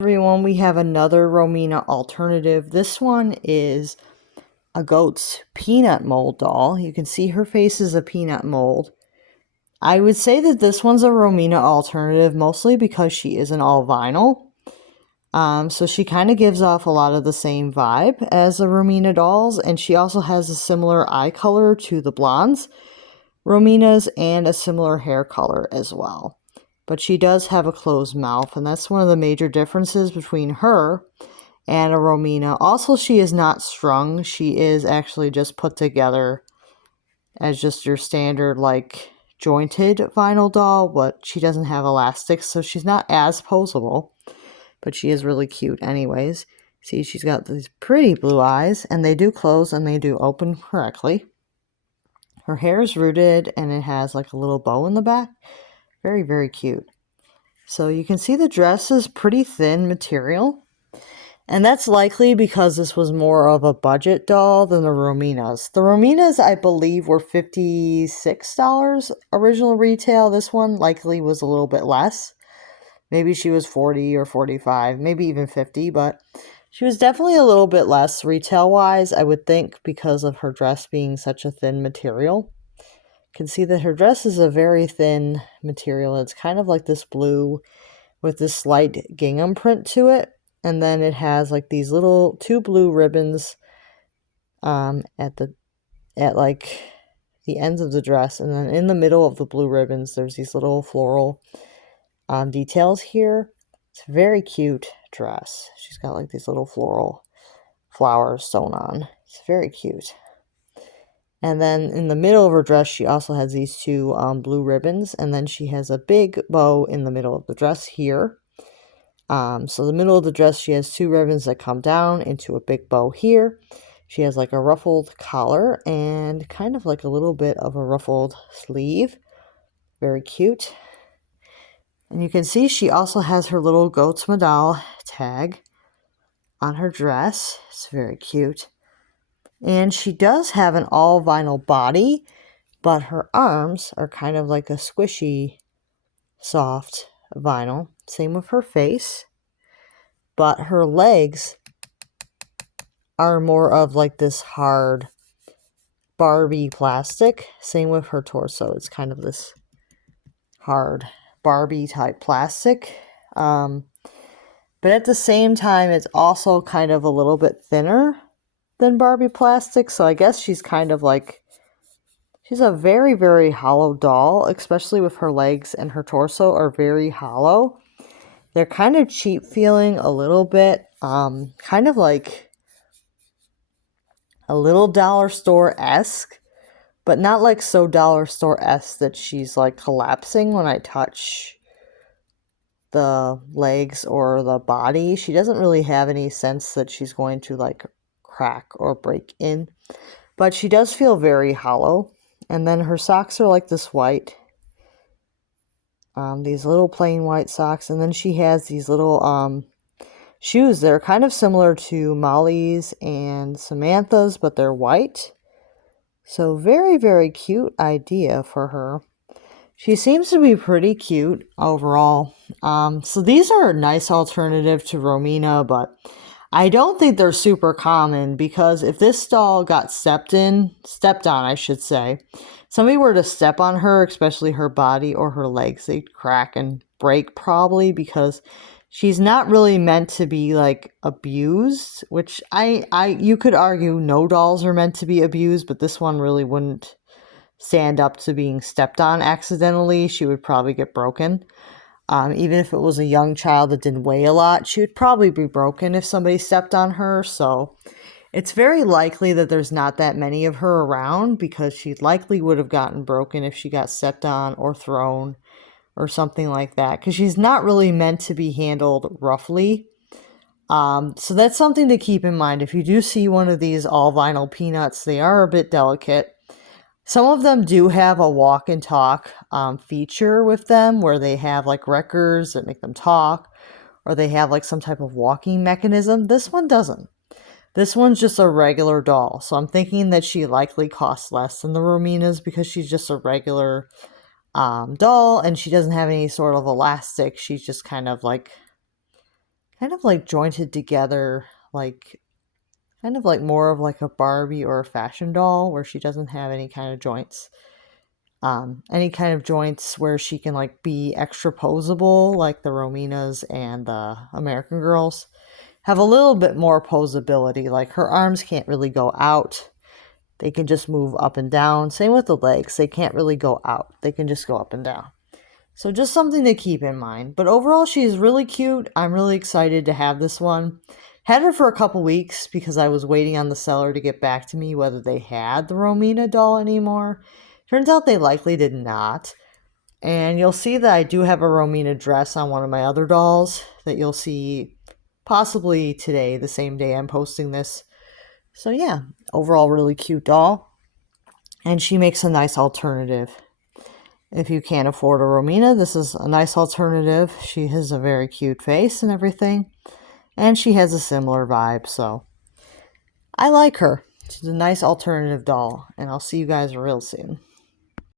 Everyone, we have another Romina alternative. This one is a Gotz peanut mold doll. You can see her face is a peanut mold. I would say that this one's a Romina alternative mostly because she isn't all vinyl. So she kind of gives off a lot of the same vibe as the Romina dolls, and she also has a similar eye color to the blondes Romina's and a similar hair color as well. But she does have a closed mouth, and that's one of the major differences between her and a Romina. Also, she is not strung. She is actually just put together as just your standard, like, jointed vinyl doll, but she doesn't have elastics, so she's not as posable. But she is really cute anyways. See, she's got these pretty blue eyes, and they do close and they do open correctly. Her hair is rooted, and it has, like, a little bow in the back. Very, very cute. So you can see the dress is pretty thin material. And that's likely because this was more of a budget doll than the Rominas. The Rominas, I believe, were $56 original retail. This one likely was a little bit less. Maybe she was 40 or 45, maybe even 50, but she was definitely a little bit less retail-wise, I would think, because of her dress being such a thin material. Can see that her dress is a very thin material. It's kind of like this blue with this slight gingham print to it, and then it has like these little two blue ribbons at like the ends of the dress, and then in the middle of the blue ribbons there's these little floral details here. It's a very cute dress. She's got like these little floral flowers sewn on. It's very cute. And then in the middle of her dress, she also has these two blue ribbons. And then she has a big bow in the middle of the dress here. So the middle of the dress, she has two ribbons that come down into a big bow here. She has like a ruffled collar and kind of like a little bit of a ruffled sleeve. Very cute. And you can see she also has her little Gotz Medal tag on her dress. It's very cute. And she does have an all vinyl body, but her arms are kind of like a squishy, soft vinyl. Same with her face. But her legs are more of like this hard Barbie plastic. Same with her torso. It's kind of this hard Barbie type plastic. But at the same time, it's also kind of a little bit thinner than Barbie plastic, so I guess she's kind of like, she's a very, very hollow doll, especially with her legs and her torso are very hollow. They're kind of cheap feeling a little bit, kind of like a little dollar store-esque, but not like so dollar store-esque that she's like collapsing when I touch the legs or the body. She doesn't really have any sense that she's going to like crack or break in, but she does feel very hollow. And then her socks are like this white, these little plain white socks, and then she has these little shoes that are kind of similar to Molly's and Samantha's, but they're white. So very, very cute idea for her. She seems to be pretty cute overall. So these are a nice alternative to Romina, but I don't think they're super common, because if this doll got stepped on, I should say, somebody were to step on her, especially her body or her legs, they'd crack and break probably, because she's not really meant to be like abused, which you could argue no dolls are meant to be abused, but this one really wouldn't stand up to being stepped on accidentally. She would probably get broken. Even if it was a young child that didn't weigh a lot, she would probably be broken if somebody stepped on her. So it's very likely that there's not that many of her around, because she likely would have gotten broken if she got stepped on or thrown or something like that, because she's not really meant to be handled roughly. So that's something to keep in mind. If you do see one of these all vinyl peanuts, they are a bit delicate. Some of them do have a walk and talk feature with them, where they have like records that make them talk, or they have like some type of walking mechanism. This one doesn't. This one's just a regular doll. So I'm thinking that she likely costs less than the Rominas, because she's just a regular doll, and she doesn't have any sort of elastic. She's just kind of like kind of like jointed together, like kind of like more of like a Barbie or a fashion doll where she doesn't have any kind of joints. Any kind of joints where she can like be extra posable, like the Rominas and the American Girls have a little bit more posability. Like her arms can't really go out. They can just move up and down. Same with the legs. They can't really go out. They can just go up and down. So just something to keep in mind. But overall, she's really cute. I'm really excited to have this one. Had her for a couple weeks because I was waiting on the seller to get back to me whether they had the Romina doll anymore. Turns out they likely did not. And you'll see that I do have a Romina dress on one of my other dolls that you'll see possibly today, the same day I'm posting this. So yeah, overall really cute doll. And she makes a nice alternative. If you can't afford a Romina, this is a nice alternative. She has a very cute face and everything. And she has a similar vibe, so I like her. She's a nice alternative doll. And I'll see you guys real soon.